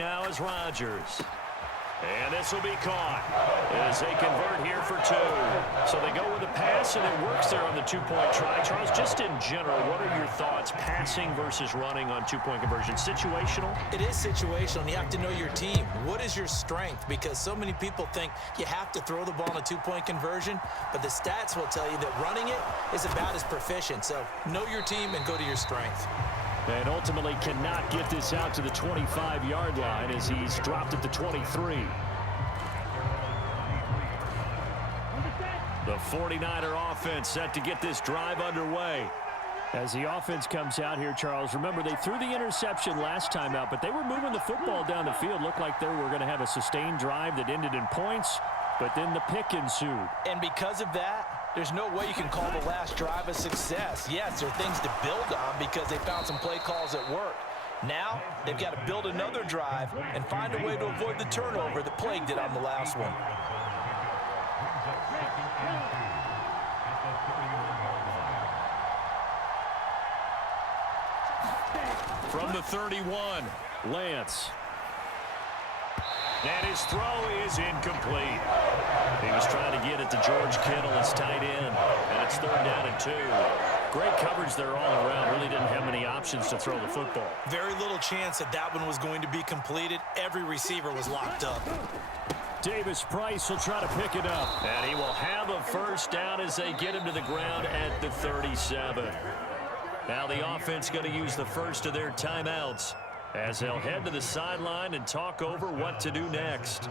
now is Rodgers. And this will be caught as they convert here for 2. So they go with a pass, and it works there on the two-point try. Charles, just in general, what are your thoughts, passing versus running on two-point conversion? Situational? It is situational, and you have to know your team. What is your strength? Because so many people think you have to throw the ball in a two-point conversion, but the stats will tell you that running it is about as proficient. So know your team and go to your strength. And ultimately cannot get this out to the 25-yard line as he's dropped at the 23. The 49er offense set to get this drive underway. As the offense comes out here, Charles, remember they threw the interception last time out, but they were moving the football down the field. Looked like they were going to have a sustained drive that ended in points, but then the pick ensued. And because of that, there's no way you can call the last drive a success. Yes, there are things to build on because they found some play calls that work. Now, they've got to build another drive and find a way to avoid the turnover that plagued it on the last one. From the 31, Lance. And his throw is incomplete. He was trying to get it to George Kittle, his tight end, and it's 3rd down and 2. Great coverage there all around. Really didn't have many options to throw the football. Very little chance that that one was going to be completed. Every receiver was locked up. Davis Price will try to pick it up. And he will have a first down as they get him to the ground at the 37. Now the offense going to use the first of their timeouts as they'll head to the sideline and talk over what to do next.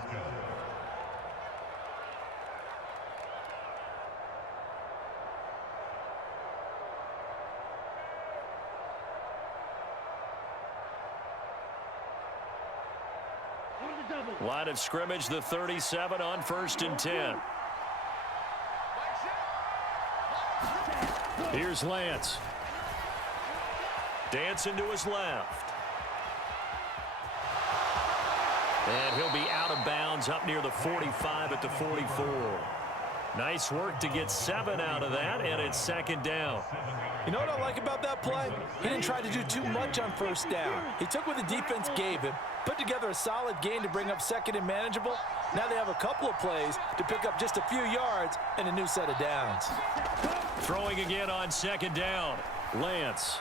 Line of scrimmage, the 37 on 1st and 10. Here's Lance. Dancing to his left. And he'll be out of bounds up near the 45 at the 44. Nice work to get 7 out of that, and it's 2nd down. You know what I like about that play? He didn't try to do too much on 1st down. He took what the defense gave him, put together a solid gain to bring up 2nd and manageable. Now they have a couple of plays to pick up just a few yards and a new set of downs. Throwing again on 2nd down, Lance.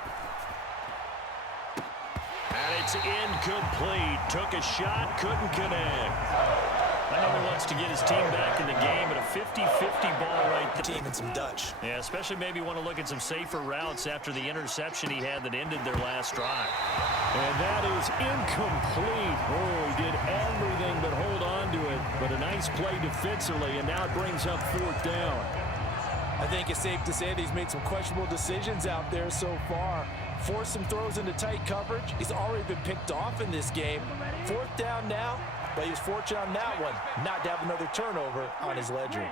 And it's incomplete. Took a shot, couldn't connect. I know he wants to get his team back in the game, but a 50-50 ball right there. Team and some Dutch. Yeah, especially maybe want to look at some safer routes after the interception he had that ended their last drive. And that is incomplete. Oh, he did everything but hold on to it. But a nice play defensively, and now it brings up 4th down. I think it's safe to say that he's made some questionable decisions out there so far. Forced some throws into tight coverage. He's already been picked off in this game. 4th down now, but he was fortunate on that one not to have another turnover on his ledger.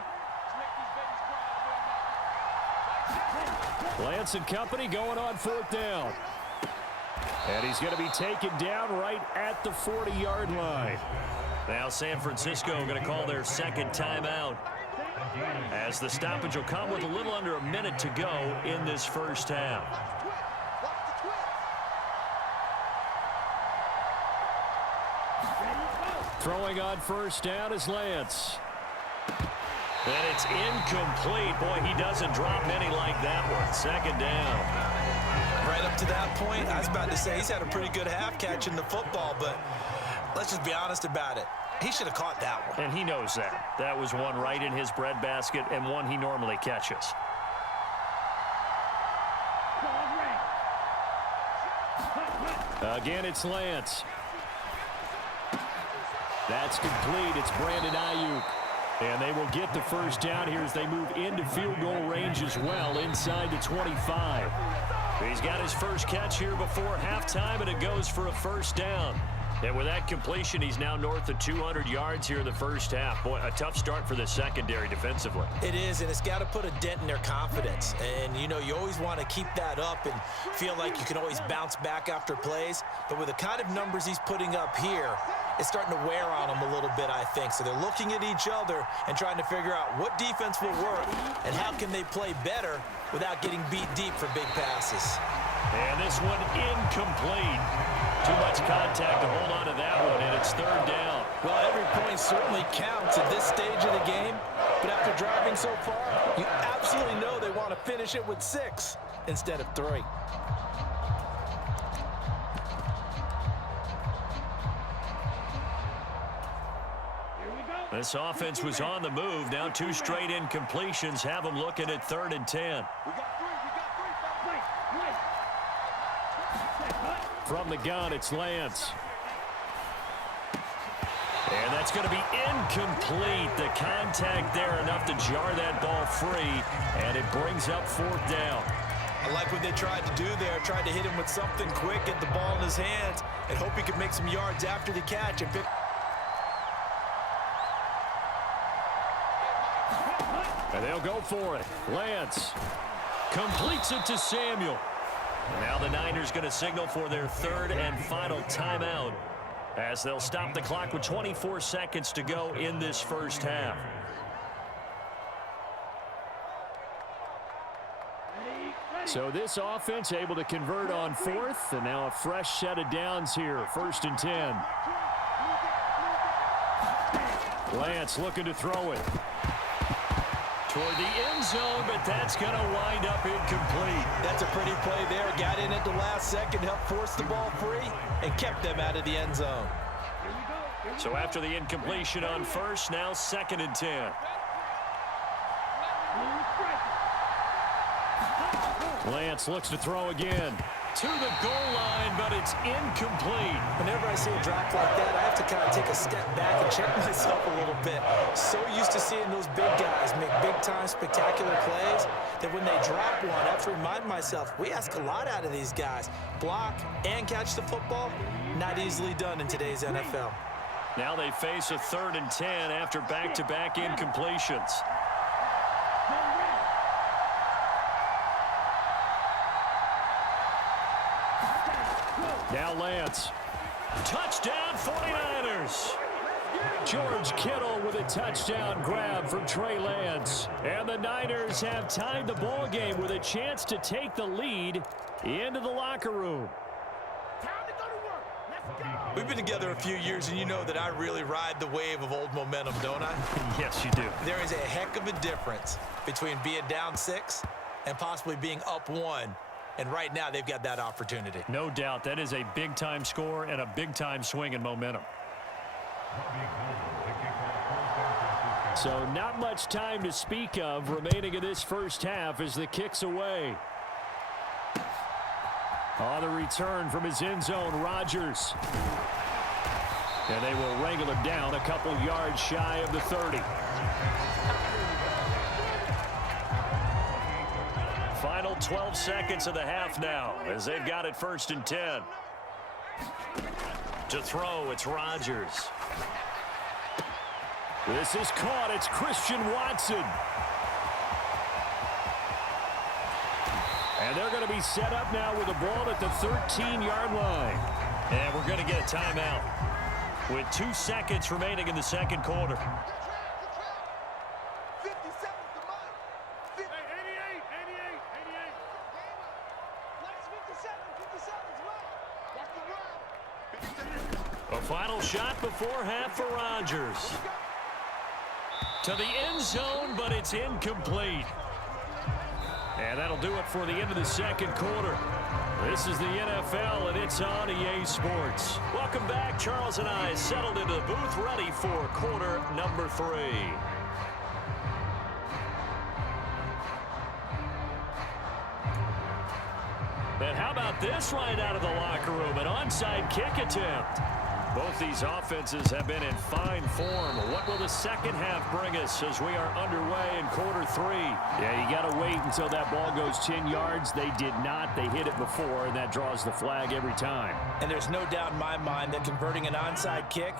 Lance and company going on 4th down. And he's going to be taken down right at the 40-yard line. Now San Francisco going to call their 2nd timeout, as the stoppage will come with a little under a minute to go in this 1st half. Throwing on 1st down is Lance. And it's incomplete. Boy, he doesn't drop many like that one. 2nd down. Right up to that point, I was about to say he's had a pretty good half catching the football, but let's just be honest about it. He should have caught that one. And he knows that. That was one right in his breadbasket and one he normally catches. Again, it's Lance. That's complete. It's Brandon Ayuk. And they will get the first down here as they move into field goal range as well inside the 25. He's got his first catch here before halftime, and it goes for a first down. And with that completion, he's now north of 200 yards here in the first half. Boy, a tough start for the secondary defensively. It is, and it's got to put a dent in their confidence. And, you know, you always want to keep that up and feel like you can always bounce back after plays. But with the kind of numbers he's putting up here, it's starting to wear on them a little bit, I think. So they're looking at each other and trying to figure out what defense will work and how can they play better without getting beat deep for big passes. And this one incomplete. Too much contact to hold on to that one, and point certainly counts at this stage of the game, but after driving so far, you absolutely know they want to finish it with 6 instead of 3. This offense was on the move. Now 2 straight incompletions have them looking at 3rd and 10. From the gun, it's Lance. And that's going to be incomplete. The contact there enough to jar that ball free, and it brings up 4th down. I like what they tried to do there. Tried to hit him with something quick, get the ball in his hands, and hope he could make some yards after the catch and pick. And they'll go for it. Lance completes it to Samuel. And now the Niners going to signal for their 3rd and final timeout as they'll stop the clock with 24 seconds to go in this first half. So this offense able to convert on 4th, and now a fresh set of downs here. 1st and 10. Lance looking to throw it toward the end zone, but that's going to wind up incomplete. That's a pretty play there. Got in at the last second, helped force the ball free, and kept them out of the end zone. So after the incompletion on 1st, now 2nd and 10. Lance looks to throw again. To the goal line, but it's incomplete. Whenever I see a drop like that, I have to kind of take a step back and check myself a little bit. So used to seeing those big guys make big-time spectacular plays that when they drop one, I have to remind myself, we ask a lot out of these guys. Block and catch the football, not easily done in today's NFL. Now they face a 3rd and 10 after back-to-back incompletions. Now Lance. Touchdown 49ers. George Kittle with a touchdown grab from Trey Lance. And the Niners have tied the ball game with a chance to take the lead into the locker room. We've been together a few years, and you know that I really ride the wave of old momentum, don't I? Yes, you do. There is a heck of a difference between being down 6 and possibly being up 1. And right now, they've got that opportunity. No doubt. That is a big-time score and a big-time swing in momentum. So not much time to speak of remaining in this first half as the kick's away. On the return from his end zone, Rodgers. And they will wrangle him down a couple yards shy of the 30. Final 12 seconds of the half now as they've got it 1st and 10. To throw, it's Rodgers. This is caught. It's Christian Watson. And they're going to be set up now with the ball at the 13-yard line. And we're going to get a timeout with 2 seconds remaining in the second quarter. A final shot before half for Rodgers. To the end zone, but it's incomplete. And that'll do it for the end of the second quarter. This is the NFL, and it's on EA Sports. Welcome back. Charles and I settled into the booth, ready for quarter number 3. And how about this right out of the locker room? An onside kick attempt. Both these offenses have been in fine form. What will the second half bring us as we are underway in quarter 3? Yeah, you got to wait until that ball goes 10 yards. They did not. They hit it before, and that draws the flag every time. And there's no doubt in my mind that converting an onside kick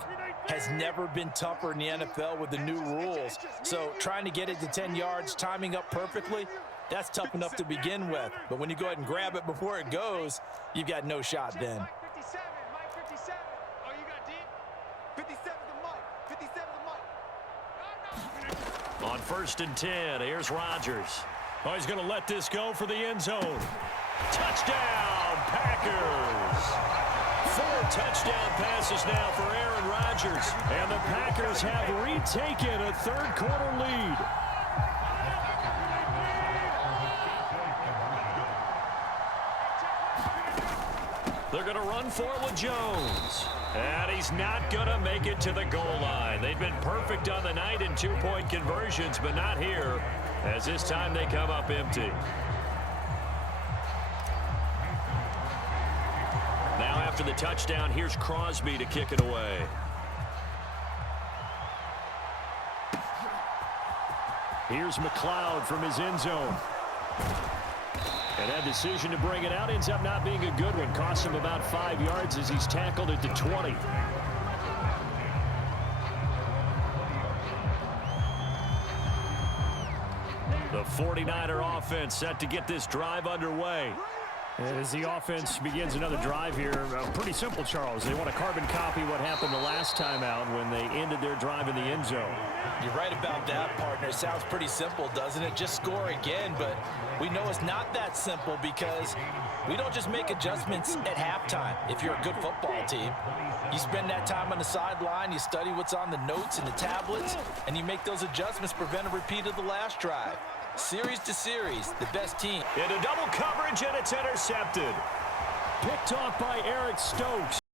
has never been tougher in the NFL with the new rules. So trying to get it to 10 yards, timing up perfectly, that's tough enough to begin with. But when you go ahead and grab it before it goes, you've got no shot then. On 1st and 10, here's Rodgers. Oh, he's going to let this go for the end zone. Touchdown, Packers. 4 touchdown passes now for Aaron Rodgers. Chargers. And the Packers have retaken a third-quarter lead. They're going to run for it with Jones. And he's not going to make it to the goal line. They've been perfect on the night in two-point conversions, but not here, as this time they come up empty. Now after the touchdown, here's Crosby to kick it away. Here's McLeod from his end zone. And that decision to bring it out ends up not being a good one. Costs him about 5 yards as he's tackled at the 20. The 49er offense set to get this drive underway. As the offense begins another drive here, pretty simple, Charles. They want to carbon copy what happened the last time out when they ended their drive in the end zone. You're right about that, partner. Sounds pretty simple, doesn't it? Just score again, but we know it's not that simple because we don't just make adjustments at halftime. If you're a good football team, you spend that time on the sideline, you study what's on the notes and the tablets, and you make those adjustments to prevent a repeat of the last drive. Series to series, the best team. Into double coverage, and it's intercepted. Picked off by Eric Stokes.